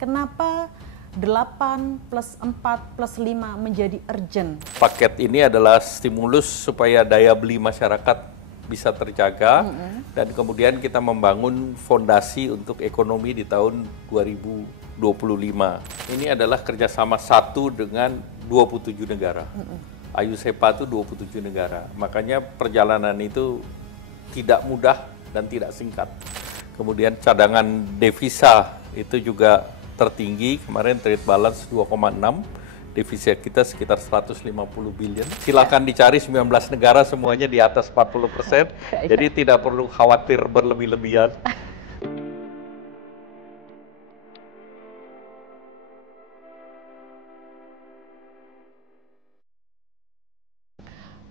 Kenapa 8 plus 4 plus 5 menjadi urgent? Paket ini adalah stimulus supaya daya beli masyarakat bisa terjaga dan kemudian kita membangun fondasi untuk ekonomi di tahun 2025. Ini adalah kerjasama satu dengan 27 negara. AYUSEPA itu 27 negara. Makanya perjalanan itu tidak mudah dan tidak singkat. Kemudian cadangan devisa itu juga tertinggi, kemarin trade balance 2,6, devisa kita sekitar 150 billion. Silakan dicari 19 negara semuanya di atas 40%, jadi tidak perlu khawatir berlebih-lebihan.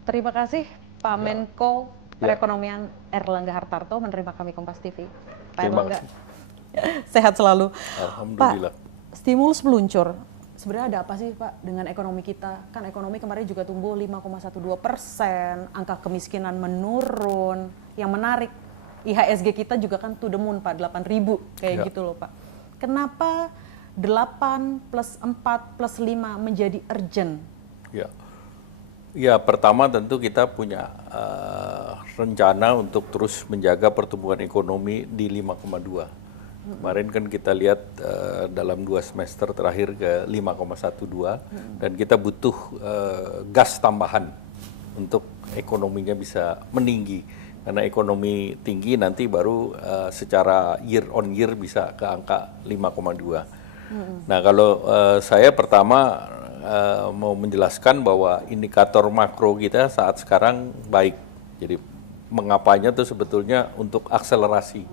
Terima kasih Pak Menko Perekonomian Erlangga Hartarto menerima kami Kompas TV. Pak Erlangga, sehat selalu. Alhamdulillah. Pak, stimulus meluncur. Sebenarnya ada apa sih Pak dengan ekonomi kita? Kan ekonomi kemarin juga tumbuh 5,12%, angka kemiskinan menurun. Yang menarik, IHSG kita juga kan to the moon Pak, 8.000 kayak gitu loh Pak. Kenapa 8 plus 4 plus 5 menjadi urgent? Ya, pertama tentu kita punya rencana untuk terus menjaga pertumbuhan ekonomi di 5,2. Kemarin kan kita lihat dalam 2 semester terakhir ke 5,12 dan kita butuh gas tambahan untuk ekonominya bisa meninggi. Karena ekonomi tinggi nanti baru secara year on year bisa ke angka 5,2. Nah kalau saya pertama mau menjelaskan bahwa indikator makro kita saat sekarang baik. Jadi mengapanya itu sebetulnya untuk akselerasi.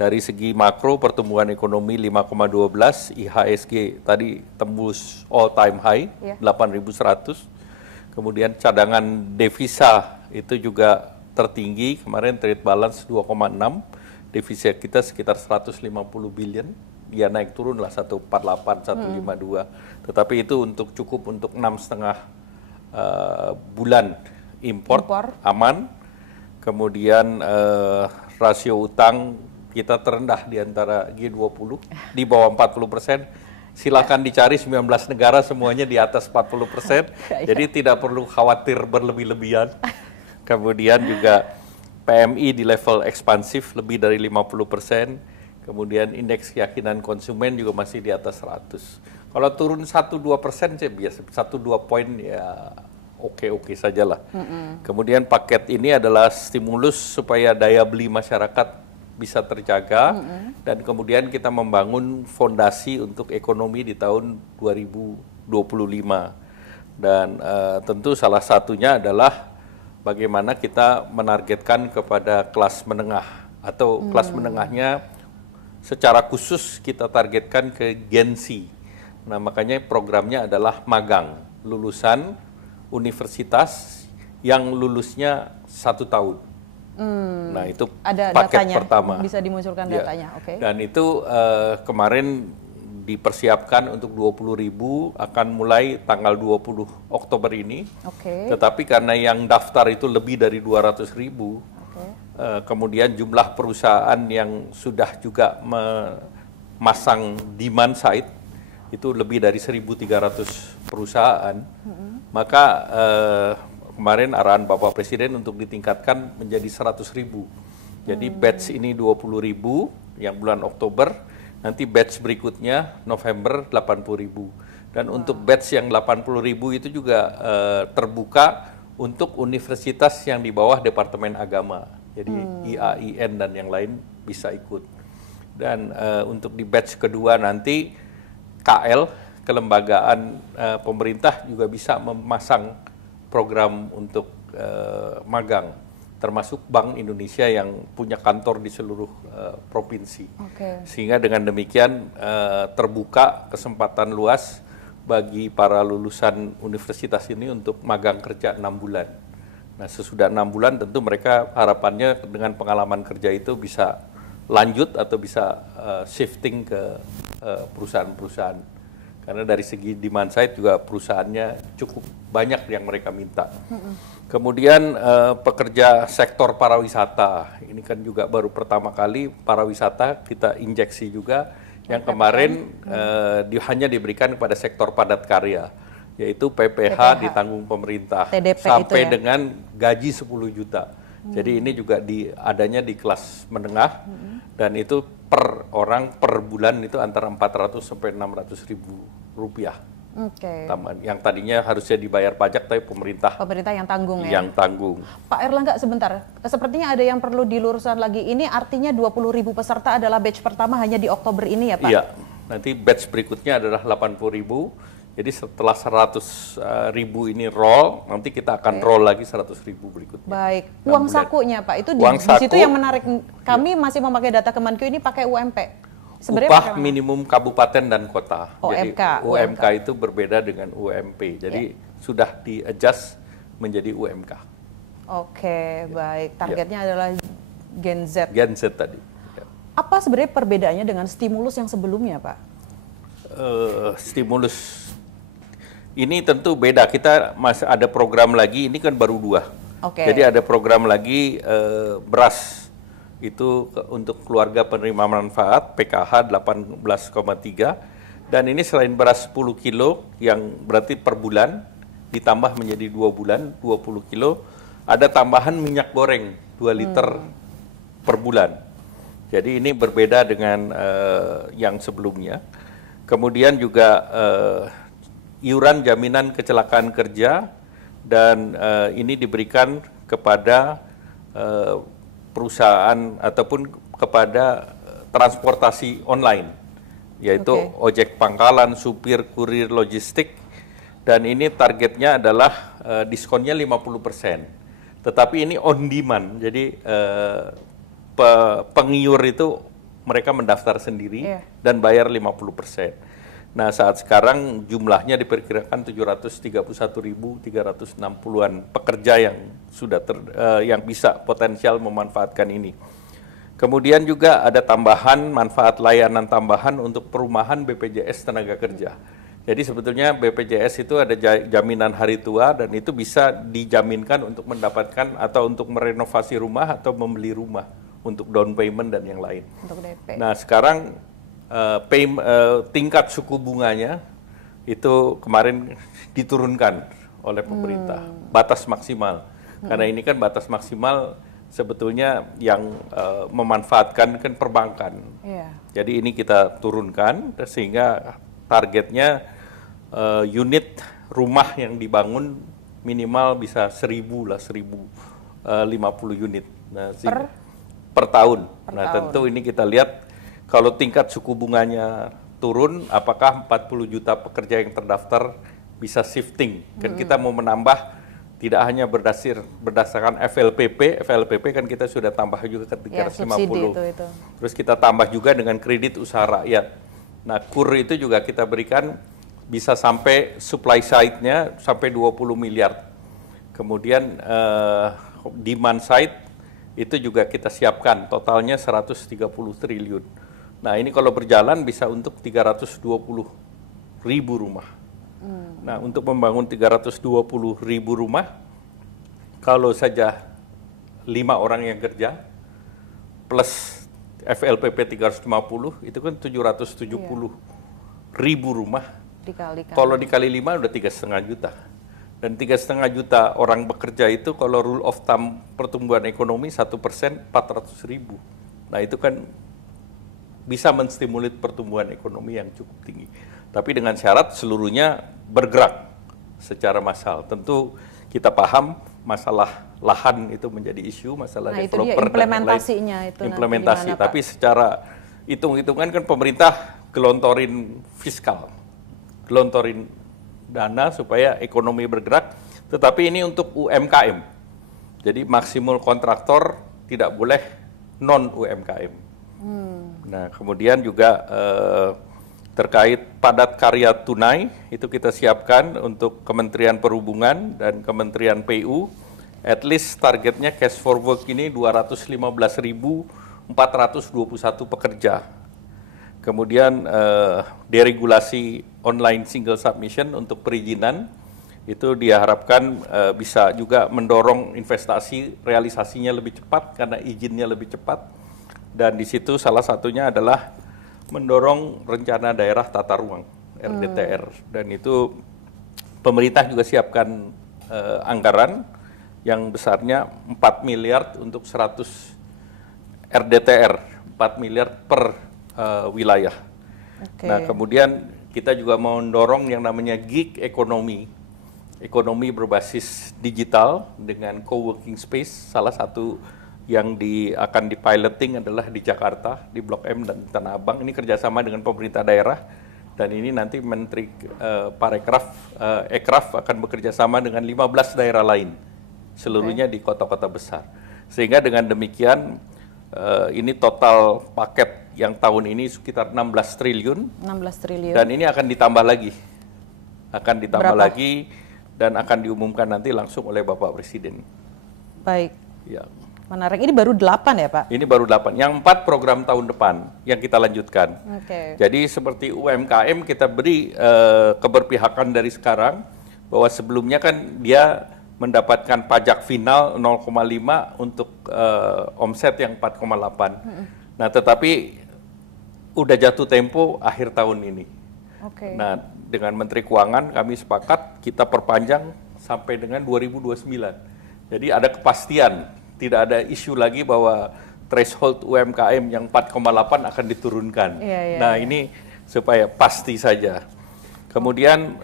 Dari segi makro pertumbuhan ekonomi 5,12, IHSG tadi tembus all time high 8.100. Kemudian cadangan devisa itu juga tertinggi, kemarin trade balance 2,6, devisa kita sekitar 150 billion. Ya naik turun lah 148, 152. Tetapi itu untuk cukup untuk 6,5 bulan import aman. Kemudian rasio utang kita terendah di antara G20 di bawah 40%. Silakan dicari 19 negara semuanya di atas 40%. Jadi tidak perlu khawatir berlebih-lebihan. Kemudian juga PMI di level ekspansif lebih dari 50%. Kemudian indeks keyakinan konsumen juga masih di atas 100. Kalau turun 1-2% sih biasa, 1-2 poin ya oke-oke saja lah. Kemudian paket ini adalah stimulus supaya daya beli masyarakat bisa terjaga dan kemudian kita membangun fondasi untuk ekonomi di tahun 2025. Dan tentu salah satunya adalah bagaimana kita menargetkan kepada kelas menengah atau kelas menengahnya secara khusus kita targetkan ke Gen Z. Nah makanya programnya adalah magang, lulusan universitas yang lulusnya 1 tahun. Nah itu ada paket datanya, pertama. Bisa dimunculkan datanya, oke. Dan itu kemarin dipersiapkan untuk 20.000 akan mulai tanggal 20 Oktober ini. Tetapi karena yang daftar itu lebih dari 200.000, kemudian jumlah perusahaan yang sudah juga memasang demand side itu lebih dari 1.300 perusahaan, maka kemarin arahan Bapak Presiden untuk ditingkatkan menjadi 100.000. Jadi batch ini 20.000 yang bulan Oktober, nanti batch berikutnya November 80.000. Dan untuk batch yang 80.000 itu juga terbuka untuk universitas yang di bawah Departemen Agama. Jadi IAIN dan yang lain bisa ikut. Dan untuk di batch kedua nanti KL, kelembagaan pemerintah juga bisa memasang program untuk magang, termasuk Bank Indonesia yang punya kantor di seluruh provinsi. Sehingga dengan demikian terbuka kesempatan luas bagi para lulusan universitas ini untuk magang kerja 6 bulan. Nah sesudah 6 bulan tentu mereka harapannya dengan pengalaman kerja itu bisa lanjut atau bisa shifting ke perusahaan-perusahaan. Karena dari segi demand side juga perusahaannya cukup banyak yang mereka minta. Kemudian pekerja sektor pariwisata, ini kan juga baru pertama kali pariwisata kita injeksi juga. Yang kemarin hanya diberikan kepada sektor padat karya, yaitu PPH ditanggung pemerintah TDP sampai itu ya? dengan gaji 10 juta. Jadi ini juga adanya di kelas menengah dan itu per orang per bulan itu antara 400 sampai 600 ribu rupiah. Oke. Yang tadinya harusnya dibayar pajak tapi pemerintah yang tanggung ya. Yang tanggung. Pak Erlangga sebentar, sepertinya ada yang perlu diluruskan lagi. Ini artinya 20.000 peserta adalah batch pertama hanya di Oktober ini ya Pak? Iya, nanti batch berikutnya adalah 80.000. Jadi setelah 100.000 ini roll, nanti kita akan roll lagi 100.000 berikutnya. Baik, uang sakunya Pak, itu di situ yang menarik. Kami masih memakai data Kemenkeu ini pakai UMP. Upah minimum kabupaten dan kota. Jadi UMK. UMK itu berbeda dengan UMP. Jadi sudah di-adjust menjadi UMK. Oke, baik. Targetnya adalah Gen Z. Gen Z tadi. Apa sebenarnya perbedaannya dengan stimulus yang sebelumnya, Pak? Stimulus ini tentu beda. Kita masih ada program lagi. Ini kan baru 2. Jadi ada program lagi beras. Itu untuk keluarga penerima manfaat PKH 18,3 dan ini selain beras 10 kilo yang berarti per bulan ditambah menjadi 2 bulan 20 kilo, ada tambahan minyak goreng 2 liter per bulan. Jadi ini berbeda dengan yang sebelumnya. Kemudian juga iuran jaminan kecelakaan kerja dan ini diberikan kepada perusahaan ataupun kepada transportasi online, yaitu ojek pangkalan, supir, kurir, logistik, dan ini targetnya adalah diskonnya 50%. Tetapi ini on demand, jadi pengiur itu mereka mendaftar sendiri dan bayar 50%. Nah saat sekarang jumlahnya diperkirakan 731.360-an pekerja yang sudah yang bisa potensial memanfaatkan ini. Kemudian juga ada tambahan manfaat layanan tambahan untuk perumahan BPJS Tenaga Kerja. Jadi sebetulnya BPJS itu ada jaminan hari tua dan itu bisa dijaminkan untuk mendapatkan atau untuk merenovasi rumah atau membeli rumah untuk down payment dan yang lain. Untuk DP. Nah sekarang tingkat suku bunganya itu kemarin diturunkan oleh pemerintah, batas maksimal. Karena ini kan batas maksimal sebetulnya yang memanfaatkan kan perbankan. Jadi ini kita turunkan sehingga targetnya unit rumah yang dibangun minimal bisa 1.000 lah, 1.050 unit. Nah, per tahun. Tentu ini kita lihat kalau tingkat suku bunganya turun, apakah 40 juta pekerja yang terdaftar bisa shifting? Kan kita mau menambah tidak hanya berdasarkan FLPP kan kita sudah tambah juga ke 350. Itu. Terus kita tambah juga dengan kredit usaha rakyat. Nah, KUR itu juga kita berikan bisa sampai supply side-nya sampai 20 miliar. Kemudian demand side itu juga kita siapkan totalnya 130 triliun. Nah ini kalau berjalan bisa untuk 320.000 rumah. Nah untuk membangun 320.000 rumah, kalau saja 5 orang yang kerja, plus FLPP 350, itu kan 770.000 rumah. Kalau dikali 5 udah 3,5 juta. Dan 3,5 juta orang bekerja itu kalau rule of thumb pertumbuhan ekonomi 1% 400.000. Nah itu kan bisa menstimulir pertumbuhan ekonomi yang cukup tinggi. Tapi dengan syarat seluruhnya bergerak secara massal. Tentu kita paham masalah lahan itu menjadi isu, masalah developer implementasinya dan lain. Implementasi, tapi secara hitung-hitungan kan pemerintah gelontorin fiskal, gelontorin dana supaya ekonomi bergerak. Tetapi ini untuk UMKM. Jadi maksimum kontraktor tidak boleh non UMKM. Nah, kemudian juga terkait padat karya tunai, itu kita siapkan untuk Kementerian Perhubungan dan Kementerian PU, at least targetnya cash for work ini 215.421 pekerja. Kemudian deregulasi online single submission untuk perizinan, itu diharapkan bisa juga mendorong investasi, realisasinya lebih cepat karena izinnya lebih cepat. Dan di situ salah satunya adalah mendorong rencana daerah tata ruang RDTR, dan itu pemerintah juga siapkan anggaran yang besarnya 4 miliar untuk 100 RDTR, 4 miliar per wilayah. Nah, kemudian kita juga mau mendorong yang namanya gig ekonomi, ekonomi berbasis digital dengan co-working space. Salah satu yang akan dipiloting adalah di Jakarta, di Blok M dan Tanah Abang. Ini kerjasama dengan pemerintah daerah, dan ini nanti Menteri Ekraf akan bekerja sama dengan 15 daerah lain, seluruhnya di kota-kota besar. Sehingga dengan demikian ini total paket yang tahun ini sekitar 16 triliun. 16 triliun. Dan ini akan ditambah lagi. Akan ditambah Berapa? lagi dan akan diumumkan nanti langsung oleh Bapak Presiden. Baik. Ya. Menarik. Ini baru 8 ya, Pak? Ini baru 8. Yang 4 program tahun depan yang kita lanjutkan. Jadi seperti UMKM kita beri keberpihakan dari sekarang, bahwa sebelumnya kan dia mendapatkan pajak final 0,5 untuk omset yang 4,8. Nah, tetapi udah jatuh tempo akhir tahun ini. Nah, dengan Menteri Keuangan kami sepakat kita perpanjang sampai dengan 2029. Jadi ada kepastian, tidak ada isu lagi bahwa threshold UMKM yang 4,8 akan diturunkan. Nah, ini supaya pasti saja. Kemudian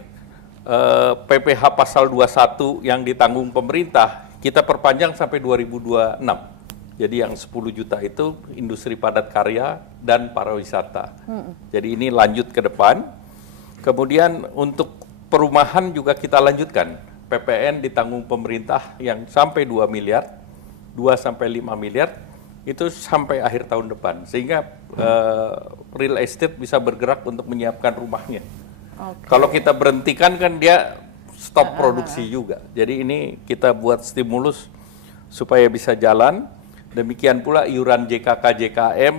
PPh pasal 21 yang ditanggung pemerintah kita perpanjang sampai 2026. Jadi yang 10 juta itu industri padat karya dan pariwisata. Jadi ini lanjut ke depan. Kemudian untuk perumahan juga kita lanjutkan. PPN ditanggung pemerintah yang sampai 2 miliar, 2 sampai 5 miliar itu sampai akhir tahun depan. Sehingga real estate bisa bergerak untuk menyiapkan rumahnya. Kalau kita berhentikan kan dia stop produksi juga. Jadi ini kita buat stimulus supaya bisa jalan. Demikian pula iuran JKK JKM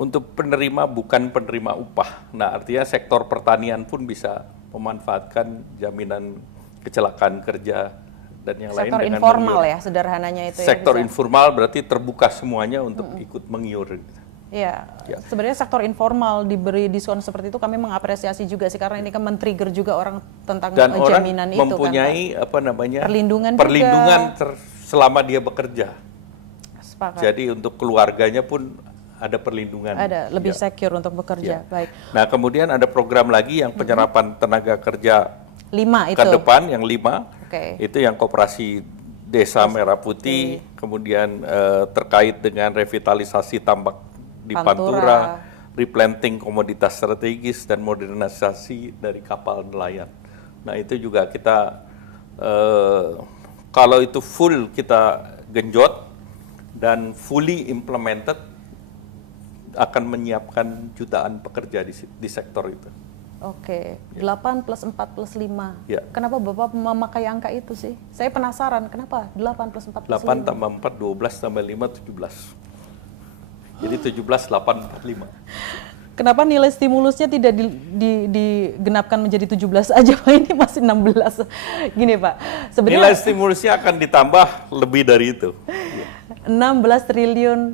untuk penerima bukan penerima upah. Nah, artinya sektor pertanian pun bisa memanfaatkan jaminan kecelakaan kerja dan yang lain. Sektor informal ya, sederhananya itu. Sektor informal berarti terbuka semuanya untuk ikut mengiur. Iya, sebenarnya sektor informal diberi diskon seperti itu kami mengapresiasi juga sih, karena ini kan men-trigger juga orang tentang dan jaminan orang itu mempunyai kan, apa namanya perlindungan selama dia bekerja. Sepakat. Jadi untuk keluarganya pun ada perlindungan. Ada lebih secure untuk bekerja. Baik. Nah, kemudian ada program lagi yang penyerapan tenaga kerja 5 itu. ke depan yang 5. Itu yang koperasi Desa Merah Putih, kemudian terkait dengan revitalisasi tambak di Pantura, replanting komoditas strategis dan modernisasi dari kapal nelayan. Nah, itu juga kita kalau itu full kita genjot dan fully implemented akan menyiapkan jutaan pekerja di sektor itu. 8 plus 4 plus 5. Kenapa Bapak memakai angka itu sih? Saya penasaran, kenapa 8 plus 4 plus 8 tambah 4, 12 tambah 5, 17. Jadi 17, 8, 45. Kenapa nilai stimulusnya tidak digenapkan menjadi 17 aja, Pak? Ini masih 16. Gini, Pak. Sebenarnya nilai stimulusnya akan ditambah lebih dari itu. 16 triliun,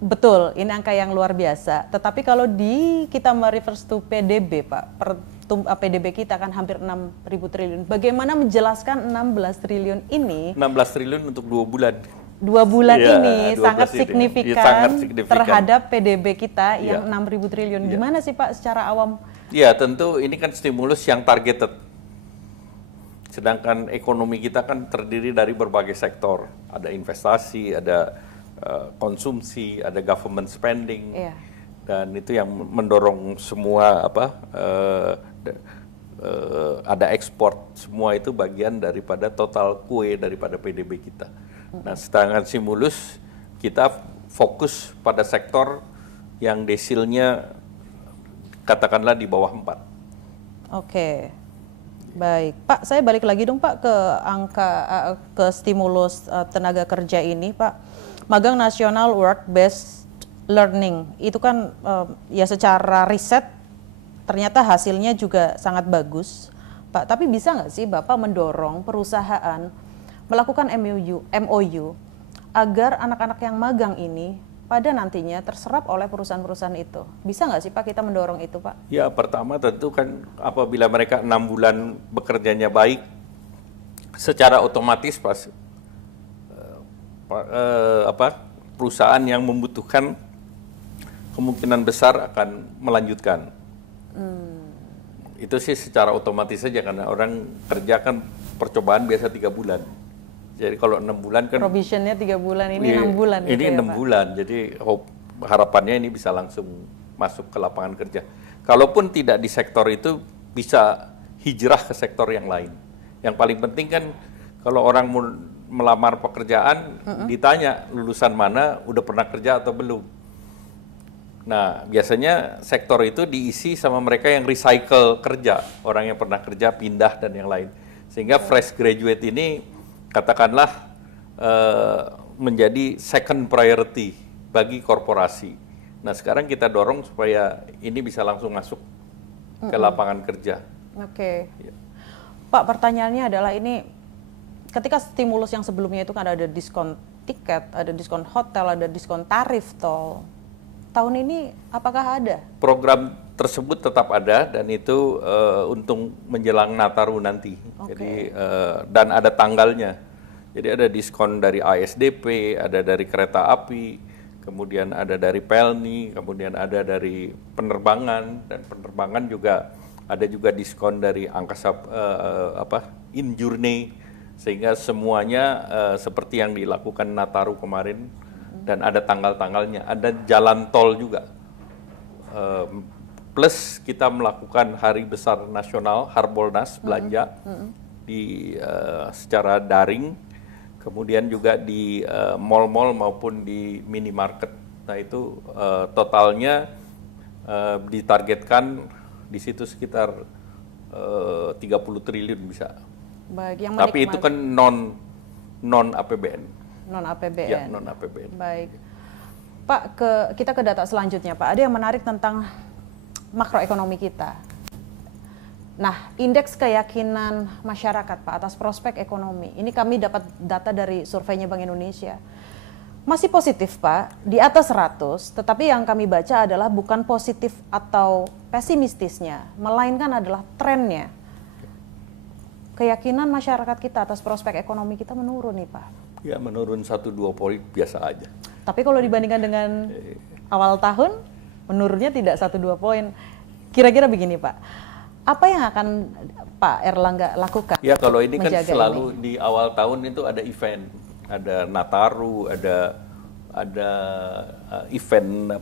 betul, ini angka yang luar biasa. Tetapi kalau kita mereverse to PDB, Pak, PDB kita kan hampir 6.000 triliun. Bagaimana menjelaskan 16 triliun ini? 16 triliun untuk 2 bulan. 2 bulan ini sangat signifikan terhadap PDB kita yang 6.000 triliun. Gimana sih, Pak, secara awam? Ya, tentu ini kan stimulus yang targeted. Sedangkan ekonomi kita kan terdiri dari berbagai sektor. Ada investasi, ada konsumsi, ada government spending. Dan itu yang mendorong semua ada ekspor. Semua itu bagian daripada total kue daripada PDB kita. Nah, sedangkan stimulus kita fokus pada sektor yang desilnya katakanlah di bawah 4. Baik, Pak, saya balik lagi dong, Pak, ke angka ke stimulus tenaga kerja ini, Pak. Magang nasional work based learning itu kan ya secara riset ternyata hasilnya juga sangat bagus, Pak. Tapi bisa nggak sih Bapak mendorong perusahaan melakukan MOU agar anak-anak yang magang ini pada nantinya terserap oleh perusahaan-perusahaan itu. Bisa nggak sih Pak kita mendorong itu Pak? Ya, pertama tentu kan apabila mereka 6 bulan bekerjanya baik, secara otomatis perusahaan yang membutuhkan kemungkinan besar akan melanjutkan. Itu sih secara otomatis saja, karena orang kerja kan percobaan biasa 3 bulan. Jadi kalau 6 bulan kan provisionnya 3 bulan, ini 6 bulan. Ini gitu 6 ya, bulan, jadi harapannya ini bisa langsung masuk ke lapangan kerja. Kalaupun tidak di sektor itu, bisa hijrah ke sektor yang lain. Yang paling penting kan kalau orang melamar pekerjaan, ditanya lulusan mana, udah pernah kerja atau belum. Nah, biasanya sektor itu diisi sama mereka yang recycle kerja, orang yang pernah kerja, pindah, dan yang lain. Sehingga fresh graduate ini katakanlah menjadi second priority bagi korporasi. Nah, sekarang kita dorong supaya ini bisa langsung masuk ke lapangan kerja. Oke. Ya. Pak, pertanyaannya adalah ini, ketika stimulus yang sebelumnya itu kan ada diskon tiket, ada diskon hotel, ada diskon tarif tol. Tahun ini apakah ada? Program tersebut tetap ada, dan itu untuk menjelang Nataru nanti. Jadi dan ada tanggalnya. Jadi ada diskon dari ASDP, ada dari kereta api, kemudian ada dari Pelni, kemudian ada dari penerbangan, dan penerbangan juga ada juga diskon dari angkasa in-journey, sehingga semuanya seperti yang dilakukan Nataru kemarin, dan ada tanggal-tanggalnya, ada jalan tol juga. Plus kita melakukan hari besar nasional, Harbolnas, belanja secara daring, kemudian juga di mall-mall maupun di minimarket. Nah itu totalnya ditargetkan di situ sekitar 30 triliun bisa. Baik, yang tapi itu kan non APBN. Non APBN. Ya, non APBN. Baik. Pak, kita ke data selanjutnya, Pak. Ada yang menarik tentang makroekonomi kita. Nah, indeks keyakinan masyarakat, Pak, atas prospek ekonomi. Ini kami dapat data dari surveinya Bank Indonesia. Masih positif, Pak, di atas 100, tetapi yang kami baca adalah bukan positif atau pesimistisnya, melainkan adalah trennya. Keyakinan masyarakat kita atas prospek ekonomi kita menurun nih, Pak. Ya, menurun 1-2 poin biasa aja. Tapi kalau dibandingkan dengan awal tahun, menurunnya tidak 1-2 poin. Kira-kira begini, Pak. Apa yang akan Pak Erlangga lakukan? Ya, kalau ini kan selalu di awal tahun itu ada event. Ada Nataru, ada event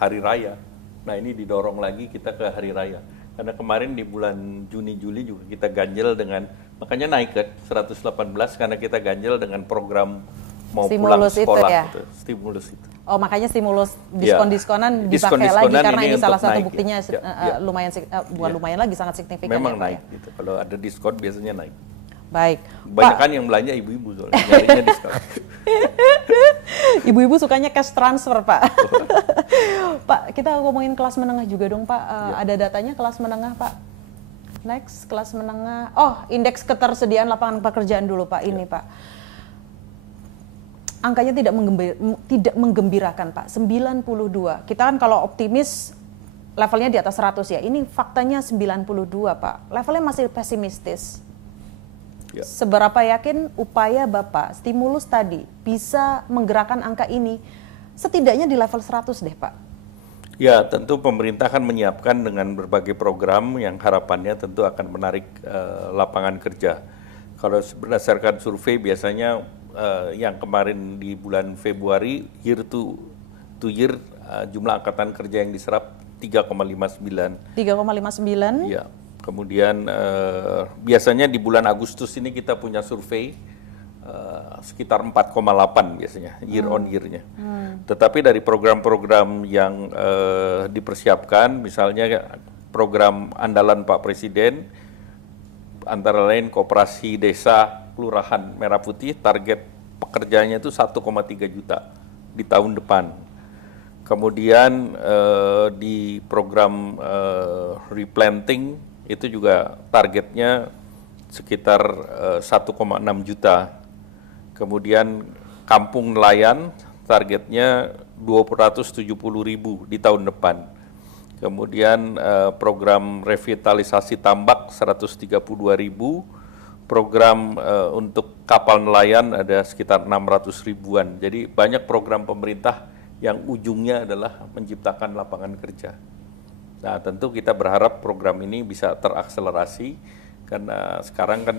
Hari Raya. Nah, ini didorong lagi kita ke Hari Raya. Karena kemarin di bulan Juni-Juli juga kita ganjel dengan, makanya naik ke 118 karena kita ganjel dengan program mau stimulus pulang sekolah itu ya? Gitu, stimulus itu. Oh, makanya stimulus diskon-diskonan dipakai lagi karena ini salah satu buktinya lumayan lumayan lagi sangat signifikan. Memang naik gitu. Kalau ada diskon biasanya naik. Baik. Banyak kan yang belanja ibu-ibu soalnya nyarinya diskon. Ibu-ibu sukanya cash transfer, Pak. Pak, kita ngomongin kelas menengah juga dong, Pak. Ada datanya kelas menengah, Pak. Next, kelas menengah. Oh, indeks ketersediaan lapangan pekerjaan dulu, Pak. Ini, Pak. Angkanya tidak menggembirakan, Pak. 92. Kita kan kalau optimis levelnya di atas 100 ya. Ini faktanya 92, Pak. Levelnya masih pesimistis. Ya. Seberapa yakin upaya Bapak stimulus tadi bisa menggerakkan angka ini setidaknya di level 100 deh, Pak? Ya, tentu pemerintah akan menyiapkan dengan berbagai program yang harapannya tentu akan menarik lapangan kerja. Kalau berdasarkan survei biasanya yang kemarin di bulan Februari year to year jumlah angkatan kerja yang diserap 3,59. 3,59? Ya. Kemudian biasanya di bulan Agustus ini kita punya survei sekitar 4,8 biasanya year on year-nya. Tetapi dari program-program yang dipersiapkan, misalnya program andalan Pak Presiden, antara lain Koperasi Desa Kelurahan Merah Putih, target pekerjaannya itu 1,3 juta di tahun depan. Kemudian di program replanting itu juga targetnya sekitar 1,6 juta. Kemudian kampung nelayan targetnya 270.000 di tahun depan. Kemudian program revitalisasi tambak 132.000, program untuk kapal nelayan ada sekitar 600 ribuan. Jadi banyak program pemerintah yang ujungnya adalah menciptakan lapangan kerja. Nah, tentu kita berharap program ini bisa terakselerasi karena sekarang kan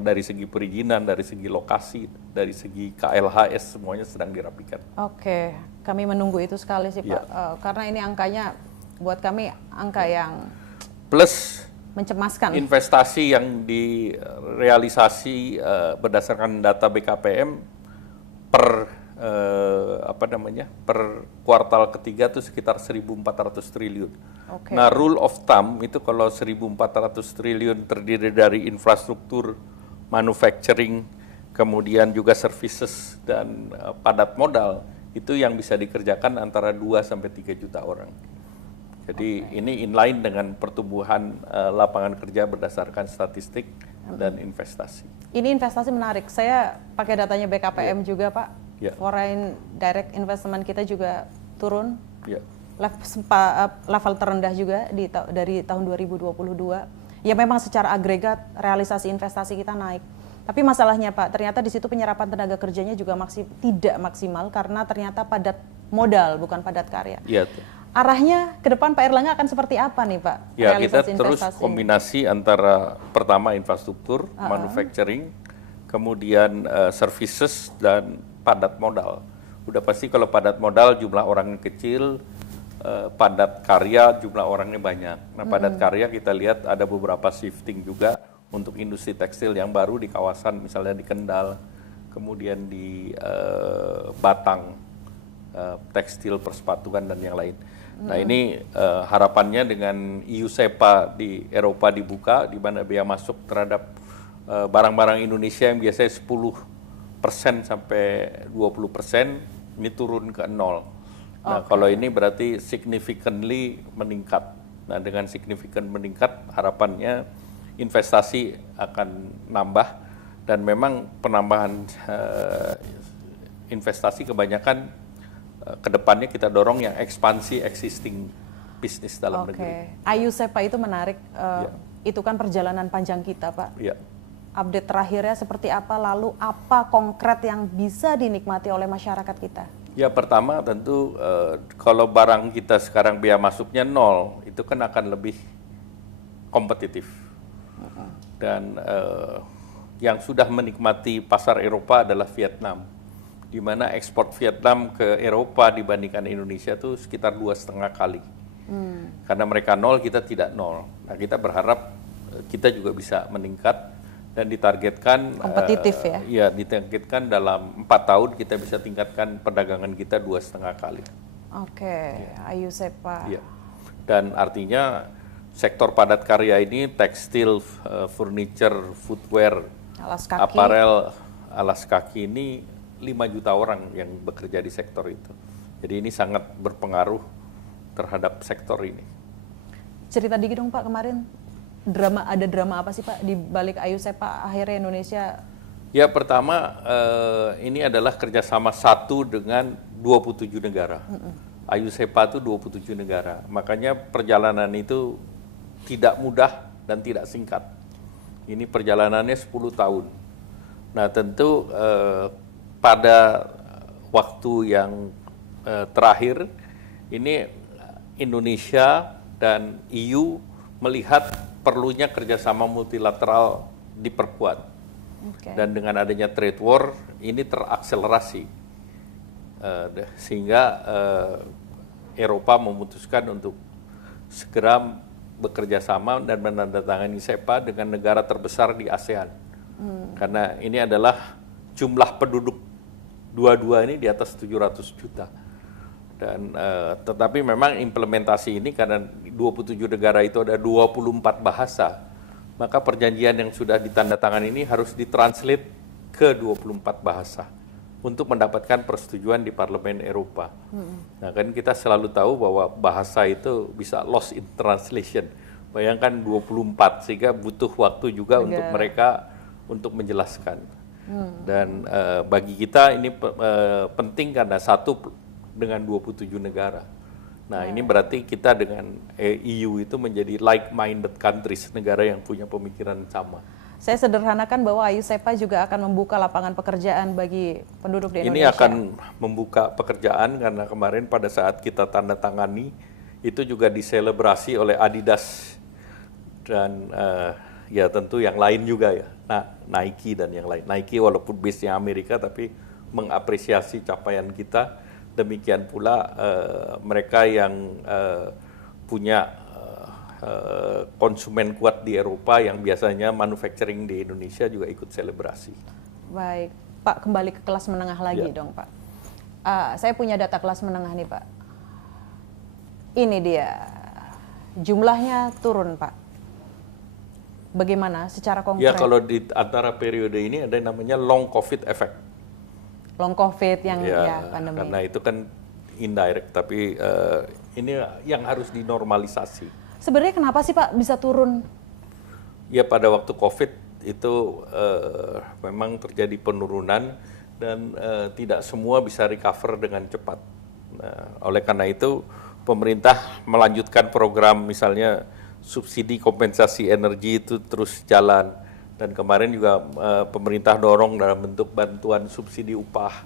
dari segi perizinan, dari segi lokasi, dari segi KLHS semuanya sedang dirapikan. Oke, kami menunggu itu sekali sih Pak, karena ini angkanya buat kami angka yang plus mencemaskan. Investasi yang direalisasi berdasarkan data BKPM per per kuartal ketiga itu sekitar 1.400 triliun. Okay. Nah, rule of thumb itu kalau 1.400 triliun terdiri dari infrastruktur, manufacturing, kemudian juga services dan padat modal, itu yang bisa dikerjakan antara 2 sampai 3 juta orang. Jadi ini inline dengan pertumbuhan lapangan kerja berdasarkan statistik dan investasi. Ini investasi menarik. Saya pakai datanya BKPM juga Pak. Foreign direct investment kita juga turun. Level terendah juga dari tahun 2022. Ya memang secara agregat realisasi investasi kita naik. Tapi masalahnya Pak, ternyata di situ penyerapan tenaga kerjanya juga tidak maksimal karena ternyata padat modal bukan padat karya. Iya. Arahnya ke depan Pak Erlangga akan seperti apa nih Pak? Ya, kita terus kombinasi antara pertama infrastruktur, manufacturing, kemudian services dan padat modal. Udah pasti kalau padat modal jumlah orangnya kecil, padat karya jumlah orangnya banyak. Nah, padat karya kita lihat ada beberapa shifting juga untuk industri tekstil yang baru di kawasan misalnya di Kendal, kemudian di Batang, tekstil persepatuan dan yang lain. Nah, ini harapannya dengan EU SEPA di Eropa dibuka, di mana biaya masuk terhadap barang-barang Indonesia yang biasanya 10% sampai 20%, ini turun ke 0. Nah, kalau ini berarti significantly meningkat. Nah, dengan signifikan meningkat, harapannya investasi akan nambah, dan memang penambahan investasi kebanyakan kedepannya kita dorong yang ekspansi existing bisnis dalam negeri. EU SEPA itu menarik, itu kan perjalanan panjang kita Pak. Update terakhirnya seperti apa, lalu apa konkret yang bisa dinikmati oleh masyarakat kita? Ya, pertama tentu kalau barang kita sekarang biaya masuknya 0, itu kan akan lebih kompetitif. Dan yang sudah menikmati pasar Eropa adalah Vietnam, di mana ekspor Vietnam ke Eropa dibandingkan Indonesia itu sekitar 2,5 kali. Karena mereka 0, kita tidak 0. Nah, kita berharap kita juga bisa meningkat dan ditargetkan kompetitif ya ditargetkan dalam 4 tahun kita bisa tingkatkan perdagangan kita 2,5 kali. EU SEPA. Ya. Dan artinya sektor padat karya ini tekstil, furniture, footwear, aparel, alas kaki ini 5 juta orang yang bekerja di sektor itu. Jadi ini sangat berpengaruh terhadap sektor ini. Cerita dikit dong Pak, kemarin ada drama apa sih Pak di balik EU SEPA akhirnya Indonesia? Ya, pertama ini adalah kerjasama satu dengan 27 negara. EU SEPA itu 27 negara. Makanya perjalanan itu tidak mudah dan tidak singkat. Ini perjalanannya 10 tahun. Nah, tentu pada waktu yang terakhir ini Indonesia dan EU melihat perlunya kerjasama multilateral diperkuat. Dan dengan adanya trade war ini terakselerasi sehingga Eropa memutuskan untuk segera bekerja sama dan menandatangani SEPA dengan negara terbesar di ASEAN. Karena ini adalah jumlah penduduk dua-dua ini di atas 700 juta. Dan tetapi memang implementasi ini karena 27 negara itu ada 24 bahasa, maka perjanjian yang sudah ditandatangani ini harus ditranslate ke 24 bahasa untuk mendapatkan persetujuan di Parlemen Eropa. Nah, kan kita selalu tahu bahwa bahasa itu bisa lost in translation. Bayangkan 24, sehingga butuh waktu juga untuk mereka untuk menjelaskan. Dan bagi kita ini penting karena satu dengan 27 negara. Nah, ini berarti kita dengan EU itu menjadi like-minded countries, negara yang punya pemikiran sama. Saya sederhanakan bahwa AYUSEPA juga akan membuka lapangan pekerjaan bagi penduduk di Indonesia. Ini akan membuka pekerjaan karena kemarin pada saat kita tanda tangani, itu juga diselebrasi oleh Adidas dan ya tentu yang lain juga ya. Nah, Nike dan yang lain. Nike walaupun base-nya Amerika tapi mengapresiasi capaian kita. Demikian pula mereka yang punya konsumen kuat di Eropa yang biasanya manufacturing di Indonesia juga ikut selebrasi. Baik, Pak, kembali ke kelas menengah lagi dong, Pak. Saya punya data kelas menengah nih, Pak. Ini dia, jumlahnya turun, Pak. Bagaimana secara konkret? Ya, kalau di antara periode ini ada yang namanya long COVID effect. Long COVID yang pandemi. Karena itu kan indirect, tapi ini yang harus dinormalisasi. Sebenarnya kenapa sih Pak bisa turun? Ya pada waktu COVID itu memang terjadi penurunan dan tidak semua bisa recover dengan cepat. Nah, oleh karena itu pemerintah melanjutkan program misalnya subsidi kompensasi energi itu terus jalan. Dan kemarin juga pemerintah dorong dalam bentuk bantuan subsidi upah.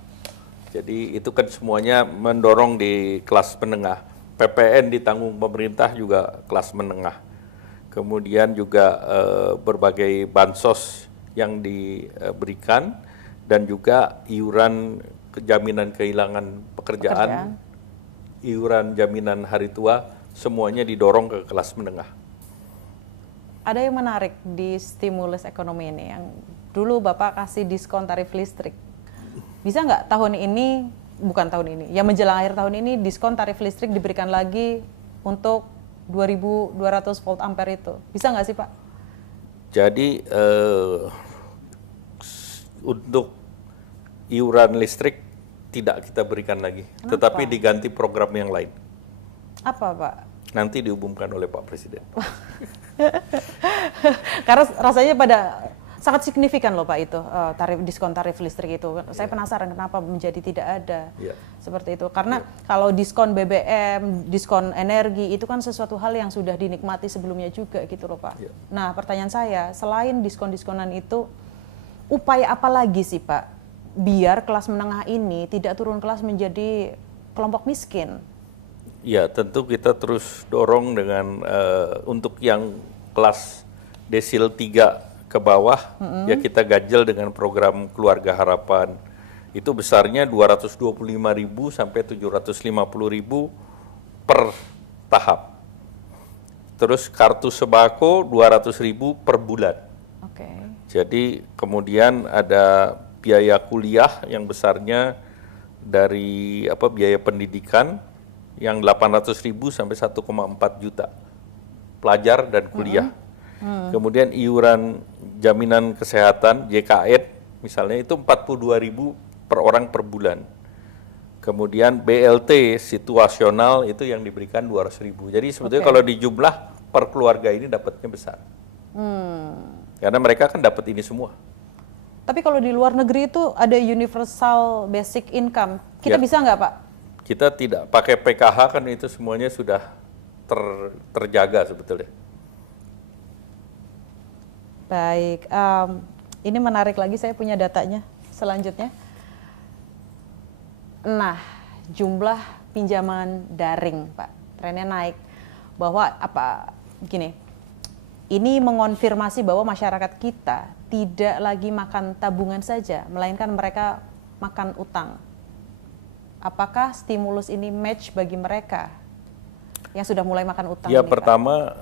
Jadi itu kan semuanya mendorong di kelas menengah. PPN ditanggung pemerintah juga kelas menengah. Kemudian juga berbagai bansos yang diberikan dan juga iuran jaminan kehilangan pekerjaan, iuran jaminan hari tua, semuanya didorong ke kelas menengah. Ada yang menarik di stimulus ekonomi ini yang dulu Bapak kasih diskon tarif listrik. Bisa nggak tahun ini, bukan tahun ini, ya menjelang akhir tahun ini diskon tarif listrik diberikan lagi untuk 2200 volt ampere itu. Bisa nggak sih Pak? Jadi untuk iuran listrik tidak kita berikan lagi. Kenapa? Tetapi diganti program yang lain. Apa Pak? Nanti diumumkan oleh Pak Presiden. Karena rasanya pada sangat signifikan loh Pak itu diskon tarif listrik itu. Saya penasaran kenapa menjadi tidak ada seperti itu. Karena kalau diskon BBM, diskon energi itu kan sesuatu hal yang sudah dinikmati sebelumnya juga gitu loh Pak. Nah pertanyaan saya, selain diskon-diskonan itu, upaya apa lagi sih Pak biar kelas menengah ini tidak turun kelas menjadi kelompok miskin? Ya tentu kita terus dorong dengan untuk yang kelas desil 3 ke bawah, ya kita ganjel dengan program Keluarga Harapan. Itu besarnya 225.000 sampai 750.000 per tahap. Terus kartu sembako 200.000 per bulan. Jadi kemudian ada biaya kuliah yang besarnya dari biaya pendidikan yang 800.000 sampai 1,4 juta pelajar dan kuliah. Kemudian iuran jaminan kesehatan JKN misalnya itu 42.000 per orang per bulan. Kemudian BLT situasional itu yang diberikan 200.000. Jadi sebetulnya kalau dijumlah per keluarga ini dapatnya besar. Karena mereka kan dapat ini semua. Tapi kalau di luar negeri itu ada universal basic income. Kita bisa nggak Pak? Kita tidak pakai PKH kan itu semuanya sudah terjaga sebetulnya. Baik, ini menarik lagi, saya punya datanya selanjutnya. Nah, jumlah pinjaman daring, Pak, trennya naik. Bahwa gini, ini mengonfirmasi bahwa masyarakat kita tidak lagi makan tabungan saja, melainkan mereka makan utang. Apakah stimulus ini match bagi mereka yang sudah mulai makan utang? Ya, ini, pertama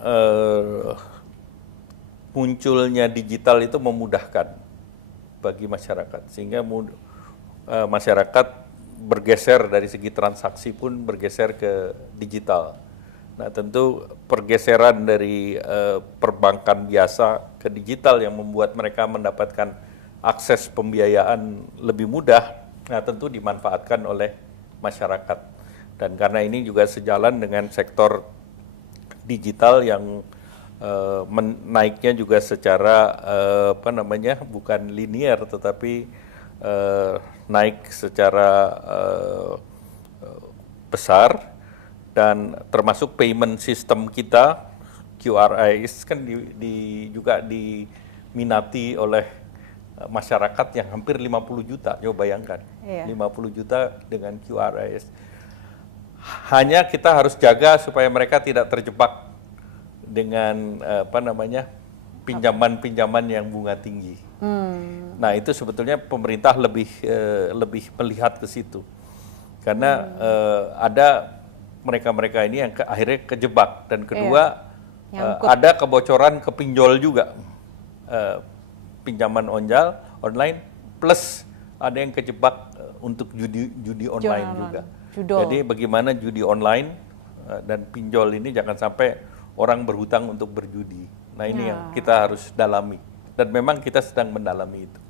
munculnya digital itu memudahkan bagi masyarakat, sehingga masyarakat bergeser dari segi transaksi pun bergeser ke digital. Nah tentu pergeseran dari perbankan biasa ke digital yang membuat mereka mendapatkan akses pembiayaan lebih mudah, nah tentu dimanfaatkan oleh masyarakat. Dan karena ini juga sejalan dengan sektor digital yang naiknya juga secara bukan linear, tetapi naik secara besar, dan termasuk payment system kita QRIS kan juga diminati oleh masyarakat yang hampir 50 juta. Coba bayangkan, 50 juta dengan QRIS. Hanya kita harus jaga supaya mereka tidak terjebak dengan pinjaman-pinjaman yang bunga tinggi. Nah, itu sebetulnya pemerintah lebih melihat ke situ, karena ada mereka-mereka ini yang akhirnya kejebak, dan kedua ada kebocoran ke pinjol juga, pinjaman online, plus ada yang kejebak untuk judi online juga. Jadi bagaimana judi online dan pinjol ini jangan sampai orang berhutang untuk berjudi. Nah, ini yang kita harus dalami, dan memang kita sedang mendalami itu.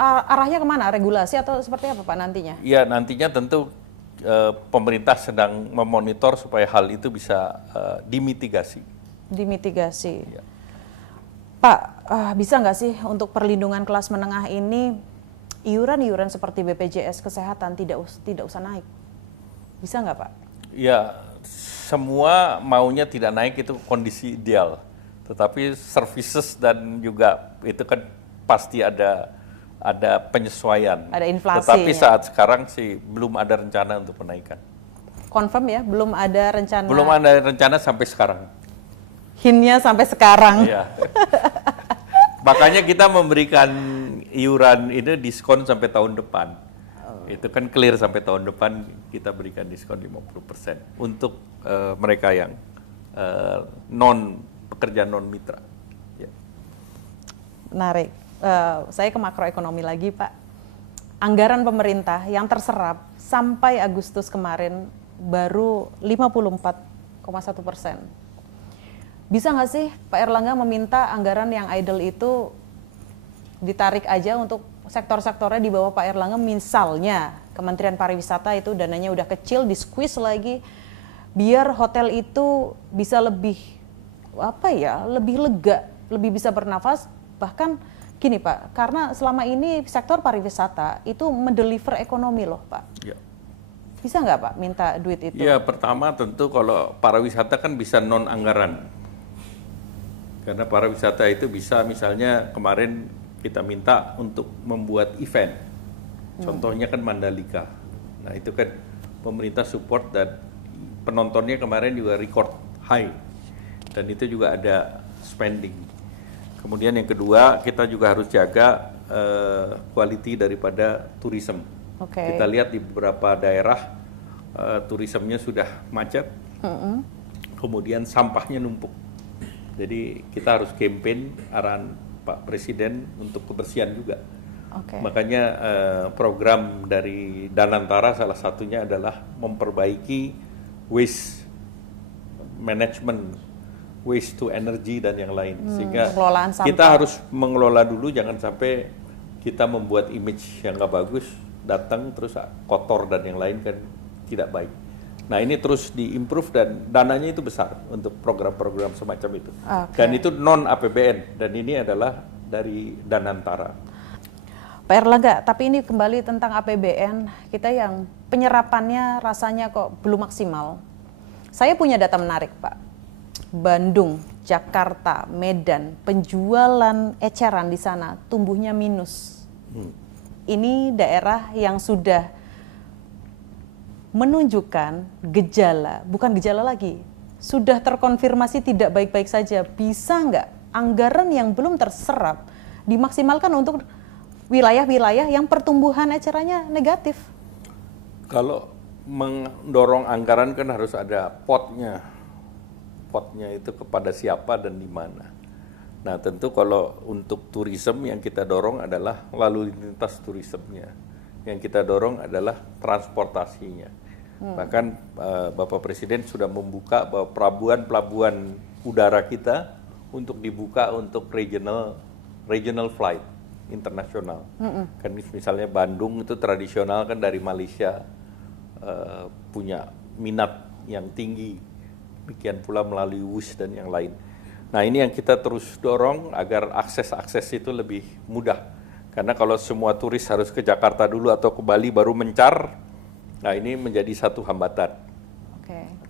Arahnya kemana? Regulasi atau seperti apa Pak nantinya? Ya, nantinya tentu pemerintah sedang memonitor supaya hal itu bisa dimitigasi. Ya. Pak, bisa nggak sih untuk perlindungan kelas menengah ini iuran seperti BPJS Kesehatan tidak usah naik? Bisa nggak Pak? Ya, semua maunya tidak naik, itu kondisi ideal. Tetapi services dan juga itu kan pasti ada penyesuaian. Ada inflasi. Tetapi saat sekarang sih belum ada rencana untuk penaikan. Confirm ya, belum ada rencana. Belum ada rencana sampai sekarang. Hintnya sampai sekarang. Iya. Makanya kita memberikan iuran ini diskon sampai tahun depan. Itu kan clear, sampai tahun depan kita berikan diskon 50% untuk mereka yang pekerja non mitra. Ya. Menarik. Saya ke makroekonomi lagi Pak. Anggaran pemerintah yang terserap sampai Agustus kemarin baru 54,1%. Bisa nggak sih Pak Erlangga meminta anggaran yang idle itu ditarik aja untuk sektor-sektornya di bawah Pak Erlangga, misalnya Kementerian Pariwisata itu dananya udah kecil, di-squeeze lagi, biar hotel itu bisa lebih lebih lega, lebih bisa bernafas. Bahkan gini Pak, karena selama ini sektor pariwisata itu mendeliver ekonomi loh Pak. Ya. Bisa nggak Pak minta duit itu? Ya, pertama tentu kalau pariwisata kan bisa non anggaran. Karena pariwisata itu bisa, misalnya kemarin kita minta untuk membuat event. Contohnya kan Mandalika. Nah, itu kan pemerintah support, dan penontonnya kemarin juga record high. Dan itu juga ada spending. Kemudian yang kedua, kita juga harus jaga quality daripada tourism. Okay. Kita lihat di beberapa daerah tourismnya sudah macet. Kemudian sampahnya numpuk. Jadi kita harus campaign arahan Pak Presiden untuk kebersihan juga. Okay. Makanya program dari Danantara salah satunya adalah memperbaiki waste management, waste to energy dan yang lain. Sehingga kita harus mengelola dulu, jangan sampai kita membuat image yang nggak bagus, datang terus kotor dan yang lain, kan tidak baik. Nah, ini terus diimprove, dan dananya itu besar untuk program-program semacam itu. Okay. Dan itu non APBN, dan ini adalah dari Danantara. Pak Erlangga, tapi ini kembali tentang APBN, kita yang penyerapannya rasanya kok belum maksimal. Saya punya data menarik Pak. Bandung, Jakarta, Medan, penjualan eceran di sana tumbuhnya minus. Ini daerah yang sudah menunjukkan gejala, bukan gejala lagi, sudah terkonfirmasi tidak baik-baik saja. Bisa nggak anggaran yang belum terserap dimaksimalkan untuk wilayah-wilayah yang pertumbuhan ecerannya negatif? Kalau mendorong anggaran kan harus ada potnya. Potnya itu kepada siapa dan di mana. Nah, tentu kalau untuk tourism yang kita dorong adalah lalu lintas tourismnya. Yang kita dorong adalah transportasinya. Bahkan Bapak Presiden sudah membuka bahwa pelabuhan udara kita untuk dibuka untuk regional flight internasional. Kan misalnya Bandung itu tradisional kan dari Malaysia, punya minat yang tinggi. Demikian pula melalui WUS dan yang lain. Nah ini yang kita terus dorong agar akses itu lebih mudah. Karena kalau semua turis harus ke Jakarta dulu atau ke Bali baru mencar, nah ini menjadi satu hambatan.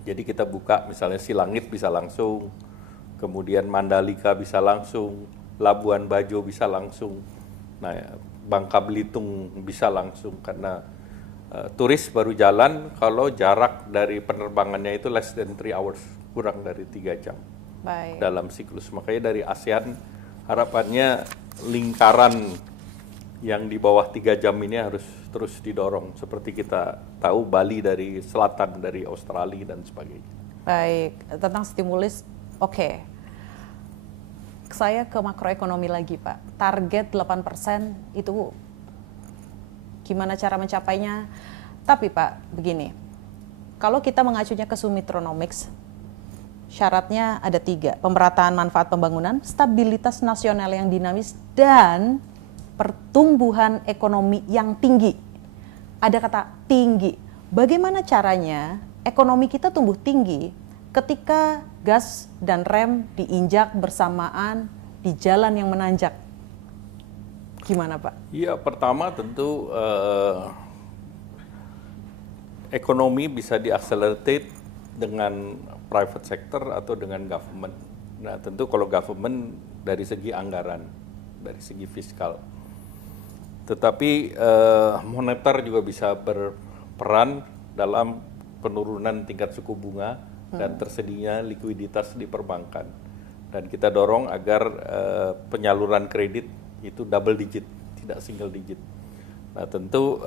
Jadi kita buka misalnya Silangit bisa langsung, kemudian Mandalika bisa langsung, Labuan Bajo bisa langsung, nah Bangka Belitung bisa langsung karena turis baru jalan kalau jarak dari penerbangannya itu less than 3 hours, kurang dari 3 jam. Baik. Dalam siklus. Makanya dari ASEAN harapannya lingkaran yang di bawah 3 jam ini harus terus didorong. Seperti kita tahu Bali dari selatan, dari Australia dan sebagainya. Baik, tentang stimulus, oke. Saya ke makroekonomi lagi Pak. Target 8% itu gimana cara mencapainya? Tapi Pak, begini. Kalau kita mengacunya ke Sumitronomics, syaratnya ada 3, pemerataan manfaat pembangunan, stabilitas nasional yang dinamis, dan pertumbuhan ekonomi yang tinggi. Ada kata tinggi. Bagaimana caranya ekonomi kita tumbuh tinggi ketika gas dan rem diinjak bersamaan di jalan yang menanjak? Gimana Pak? Iya, pertama tentu ekonomi bisa diaccelerate dengan private sector atau dengan government. Nah tentu kalau government dari segi anggaran, dari segi fiskal. Tetapi moneter juga bisa berperan dalam penurunan tingkat suku bunga dan tersedianya likuiditas di perbankan. Dan kita dorong agar penyaluran kredit itu double digit, tidak single digit. Nah tentu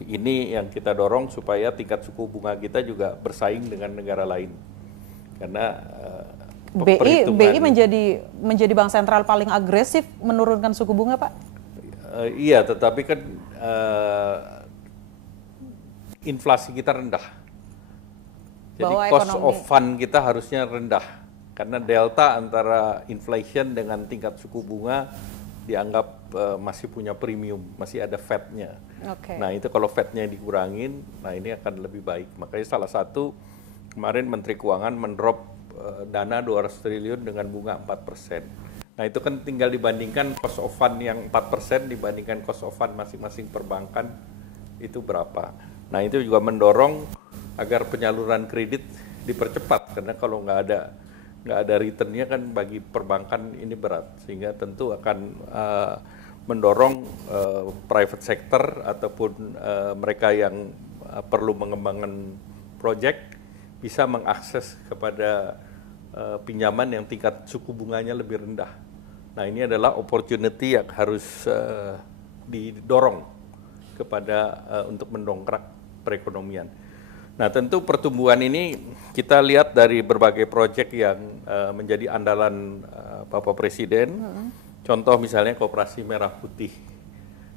ini yang kita dorong supaya tingkat suku bunga kita juga bersaing dengan negara lain. Karena BI menjadi bank sentral paling agresif menurunkan suku bunga, Pak? Iya, tetapi kan inflasi kita rendah. Jadi bahwa cost of fund kita harusnya rendah. Karena delta antara inflation dengan tingkat suku bunga dianggap masih punya premium, masih ada Fed-nya. Nah itu kalau Fed-nya dikurangin, nah ini akan lebih baik. Makanya salah satu kemarin Menteri Keuangan mendrop dana 200 triliun dengan bunga 4%. Nah itu kan tinggal dibandingkan cost of fund yang 4% dibandingkan cost of fund masing-masing perbankan itu berapa. Nah itu juga mendorong agar penyaluran kredit dipercepat karena kalau nggak ada returnnya kan bagi perbankan ini berat, sehingga tentu akan mendorong private sector ataupun mereka yang perlu mengembangkan project bisa mengakses kepada pinjaman yang tingkat suku bunganya lebih rendah. Nah ini adalah opportunity yang harus didorong kepada untuk mendongkrak perekonomian. Nah tentu pertumbuhan ini kita lihat dari berbagai proyek yang menjadi andalan Bapak Presiden. Contoh misalnya Koperasi Merah Putih.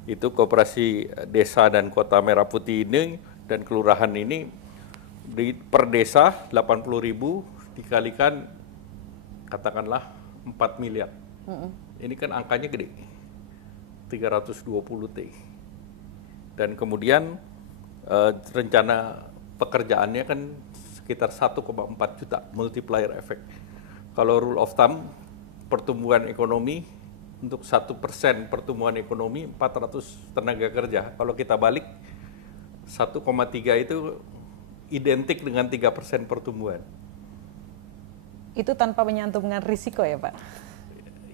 Itu Koperasi Desa dan Kota Merah Putih ini dan kelurahan ini per desa 80.000 dikalikan katakanlah 4 miliar. Ini kan angkanya gede. 320 T. Dan kemudian rencana pekerjaannya kan sekitar 1,4 juta, multiplier effect. Kalau rule of thumb, pertumbuhan ekonomi untuk 1% pertumbuhan ekonomi 400 tenaga kerja. Kalau kita balik 1,3 itu identik dengan 3% pertumbuhan. Itu tanpa menyantumkan risiko ya Pak?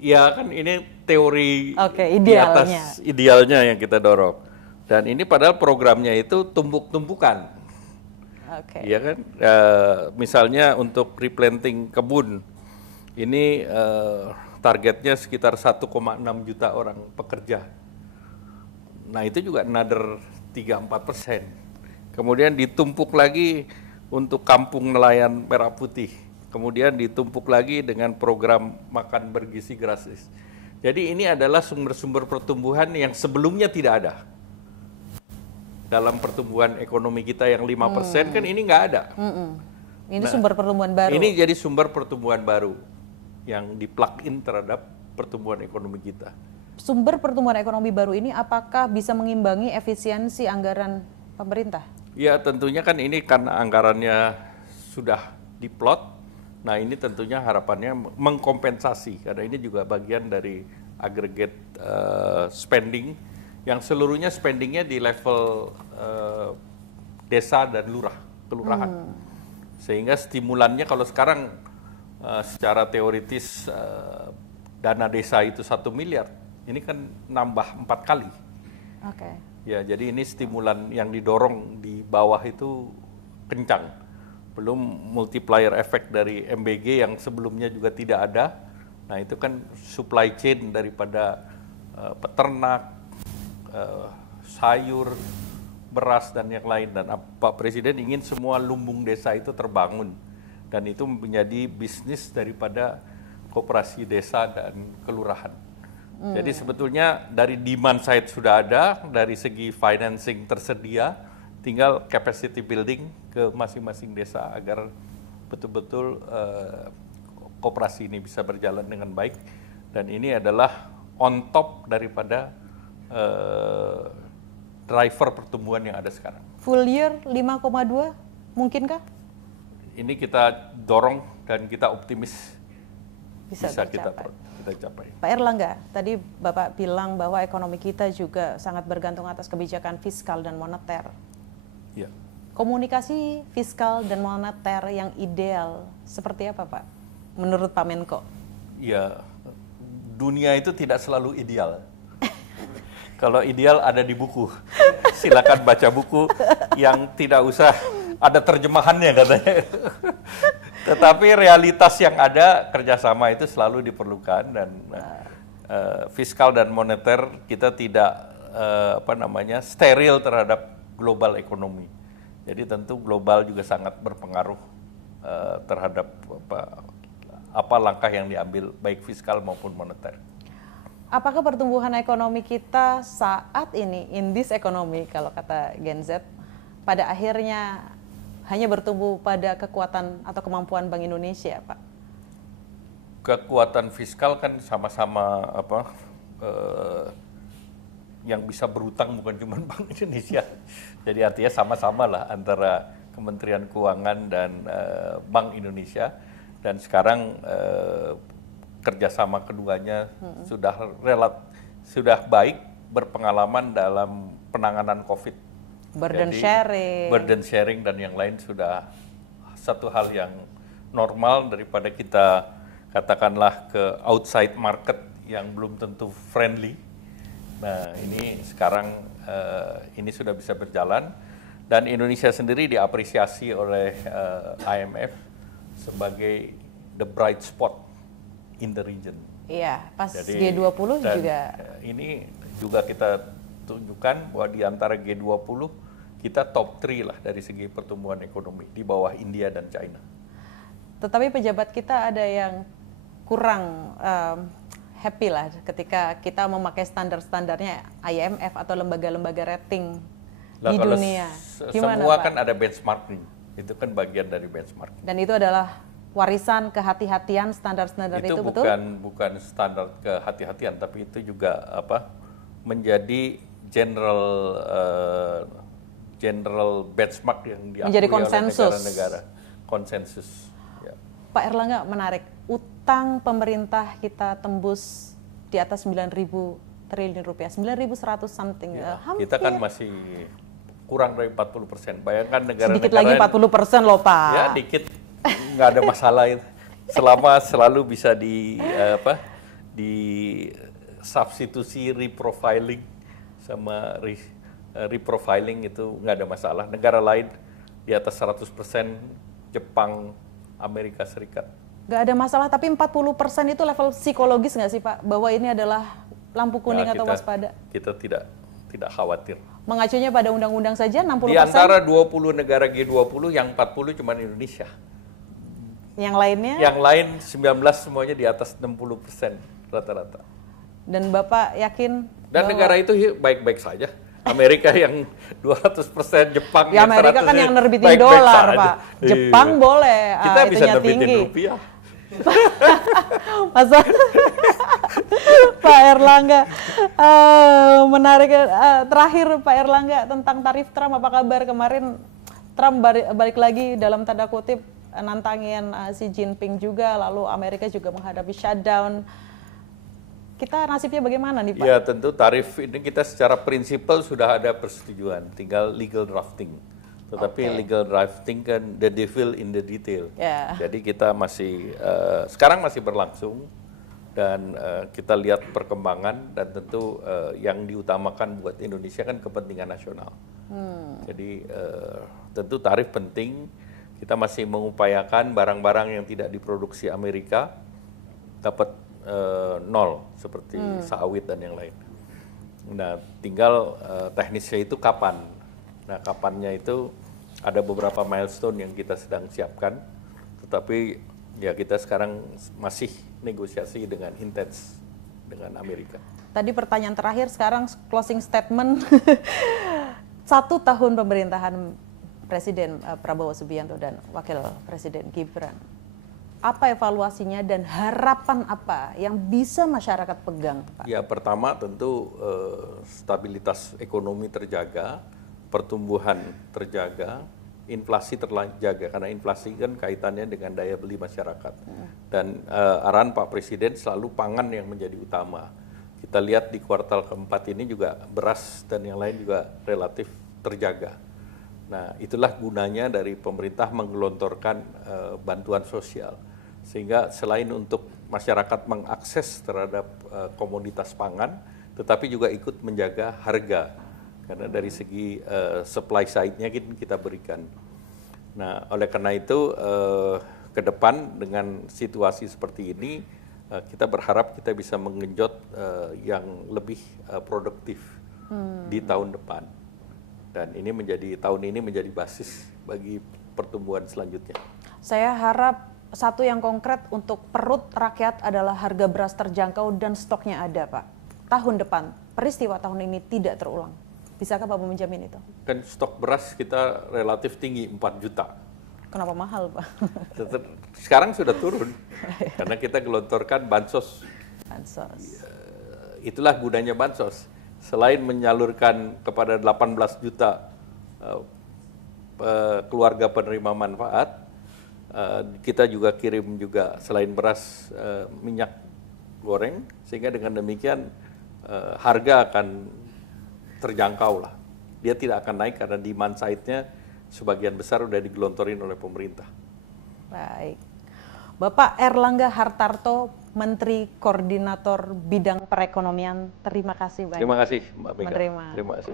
Ya kan ini teori idealnya. Di atas idealnya yang kita dorong. Dan ini padahal programnya itu tumpuk-tumpukan. Ya kan, misalnya untuk replanting kebun, ini targetnya sekitar 1,6 juta orang pekerja. Nah itu juga another 3-4%. Kemudian ditumpuk lagi untuk kampung nelayan Merah Putih. Kemudian ditumpuk lagi dengan program makan bergizi gratis. Jadi ini adalah sumber-sumber pertumbuhan yang sebelumnya tidak ada. Dalam pertumbuhan ekonomi kita yang 5% kan ini nggak ada. Ini sumber pertumbuhan baru. Ini jadi sumber pertumbuhan baru yang di-plug-in terhadap pertumbuhan ekonomi kita. Sumber pertumbuhan ekonomi baru ini apakah bisa mengimbangi efisiensi anggaran pemerintah? Ya tentunya kan ini karena anggarannya sudah diplot Nah ini tentunya harapannya mengkompensasi, karena ini juga bagian dari aggregate spending, yang seluruhnya spendingnya di level desa dan kelurahan. Sehingga stimulannya kalau sekarang secara teoritis dana desa itu 1 miliar, ini kan nambah 4 kali. Oke. Ya, jadi ini stimulan yang didorong di bawah itu kencang. Belum multiplier effect dari MBG yang sebelumnya juga tidak ada. Nah, itu kan supply chain daripada peternak, sayur, beras dan yang lain. Dan Pak Presiden ingin semua lumbung desa itu terbangun. Dan itu menjadi bisnis daripada koperasi desa dan kelurahan. Jadi sebetulnya dari demand side sudah ada, dari segi financing tersedia, tinggal capacity building ke masing-masing desa agar betul-betul koperasi ini bisa berjalan dengan baik. Dan ini adalah on top daripada driver pertumbuhan yang ada sekarang. Full year 5,2 mungkinkah? Ini kita dorong dan kita optimis bisa kita capai. Pak Erlangga, tadi Bapak bilang bahwa ekonomi kita juga sangat bergantung atas kebijakan fiskal dan moneter. Ya. Komunikasi fiskal dan moneter yang ideal seperti apa, Pak? Menurut Pak Menko? Ya, dunia itu tidak selalu ideal. Kalau ideal ada di buku. Silakan baca buku yang tidak usah ada terjemahannya katanya. Tetapi realitas yang ada, kerjasama itu selalu diperlukan, dan fiskal dan moneter kita tidak steril terhadap global ekonomi. Jadi tentu global juga sangat berpengaruh terhadap apa langkah yang diambil baik fiskal maupun moneter. Apakah pertumbuhan ekonomi kita saat ini, in this economy kalau kata Gen Z, pada akhirnya hanya bertumbuh pada kekuatan atau kemampuan Bank Indonesia, Pak? Kekuatan fiskal kan sama-sama yang bisa berutang bukan cuma Bank Indonesia. Jadi artinya sama-sama lah antara Kementerian Keuangan dan Bank Indonesia. Dan sekarang kerjasama keduanya sudah baik, berpengalaman dalam penanganan COVID. Burden sharing dan yang lain sudah satu hal yang normal daripada kita katakanlah ke outside market yang belum tentu friendly. Nah ini sekarang ini sudah bisa berjalan, dan Indonesia sendiri diapresiasi oleh IMF sebagai the bright spot in the region. Iya, pas jadi, G20 juga. Ini juga kita tunjukkan bahwa di antara G20 kita top 3 lah dari segi pertumbuhan ekonomi, di bawah India dan China. Tetapi pejabat kita ada yang kurang happy lah ketika kita memakai standar-standarnya IMF atau lembaga-lembaga rating di dunia. Gimana, semua Pak? Kan ada benchmarking, itu kan bagian dari benchmark. Dan itu adalah warisan kehati-hatian standar-standar itu betul? Bukan standar kehati-hatian, tapi itu juga menjadi general benchmark yang diakui menjadi konsensus oleh negara-negara. Konsensus. Ya. Pak Erlangga, menarik. Utang pemerintah kita tembus di atas 9.000 triliun rupiah, 9.100 something. Ya, kita kan masih kurang dari 40%. Bayangkan negara-negara sedikit lagi 40% loh, Pak. Ya, dikit, nggak ada masalah itu. Selama selalu bisa di substitusi reprofiling sama reprofiling itu nggak ada masalah. Negara lain di atas 100%, Jepang, Amerika Serikat. Nggak ada masalah, tapi 40% itu level psikologis nggak sih Pak? Bahwa ini adalah lampu kuning atau waspada? Kita tidak khawatir. Mengacunya pada undang-undang saja 60%? Di antara 20 negara G20, yang 40 cuma Indonesia. Yang lainnya? Yang lain 19 semuanya di atas 60% rata-rata. Dan Bapak yakin? Dan negara itu baik-baik saja. Amerika yang 200%, Jepang ya, yang 100%. Amerika kan yang nerbitin dolar, Pak. Jepang boleh, kita bisa nerbitin tinggi. Rupiah. Pak Erlangga, menarik. Terakhir Pak Erlangga, tentang tarif Trump, apa kabar? Kemarin Trump balik lagi dalam tanda kutip nantangin Xi Jinping juga, lalu Amerika juga menghadapi shutdown. Kita nasibnya bagaimana nih Pak? Ya tentu tarif ini kita secara prinsipal sudah ada persetujuan, tinggal legal drafting. Tetapi legal drafting kan the devil in the detail. Jadi kita masih sekarang masih berlangsung dan kita lihat perkembangan dan tentu yang diutamakan buat Indonesia kan kepentingan nasional. Jadi tentu tarif penting. Kita masih mengupayakan barang-barang yang tidak diproduksi Amerika dapat nol seperti sawit dan yang lain. Nah, tinggal teknisnya itu kapan. Nah, kapannya itu ada beberapa milestone yang kita sedang siapkan, tetapi ya kita sekarang masih negosiasi dengan intens dengan Amerika. Tadi pertanyaan terakhir, sekarang closing statement 1 tahun pemerintahan Presiden Prabowo Subianto dan Wakil Presiden Gibran. Apa evaluasinya dan harapan apa yang bisa masyarakat pegang, Pak? Ya, pertama tentu stabilitas ekonomi terjaga, pertumbuhan terjaga, inflasi terjaga, karena inflasi kan kaitannya dengan daya beli masyarakat. Dan arahan Pak Presiden selalu pangan yang menjadi utama. Kita lihat di kuartal keempat ini juga beras dan yang lain juga relatif terjaga. Nah, itulah gunanya dari pemerintah menggelontorkan bantuan sosial. Sehingga selain untuk masyarakat mengakses terhadap komoditas pangan, tetapi juga ikut menjaga harga. Karena dari segi supply side-nya kita berikan. Nah, oleh karena itu ke depan dengan situasi seperti ini, kita berharap kita bisa menggenjot yang lebih produktif di tahun depan. Dan ini tahun ini menjadi basis bagi pertumbuhan selanjutnya. Saya harap satu yang konkret untuk perut rakyat adalah harga beras terjangkau dan stoknya ada, Pak. Tahun depan, peristiwa tahun ini tidak terulang. Bisakah Bapak menjamin itu? Kan stok beras kita relatif tinggi, 4 juta. Kenapa mahal, Pak? Sekarang sudah turun, karena kita gelontorkan bansos. Itulah gunanya bansos. Selain menyalurkan kepada 18 juta keluarga penerima manfaat, kita juga kirim juga selain beras minyak goreng, sehingga dengan demikian harga akan terjangkau lah. Dia tidak akan naik karena demand side-nya sebagian besar sudah digelontorin oleh pemerintah. Baik. Bapak Erlangga Hartarto, Menteri Koordinator Bidang Perekonomian, terima kasih banyak. Terima kasih Mbak Mega. Menerima Terima kasih.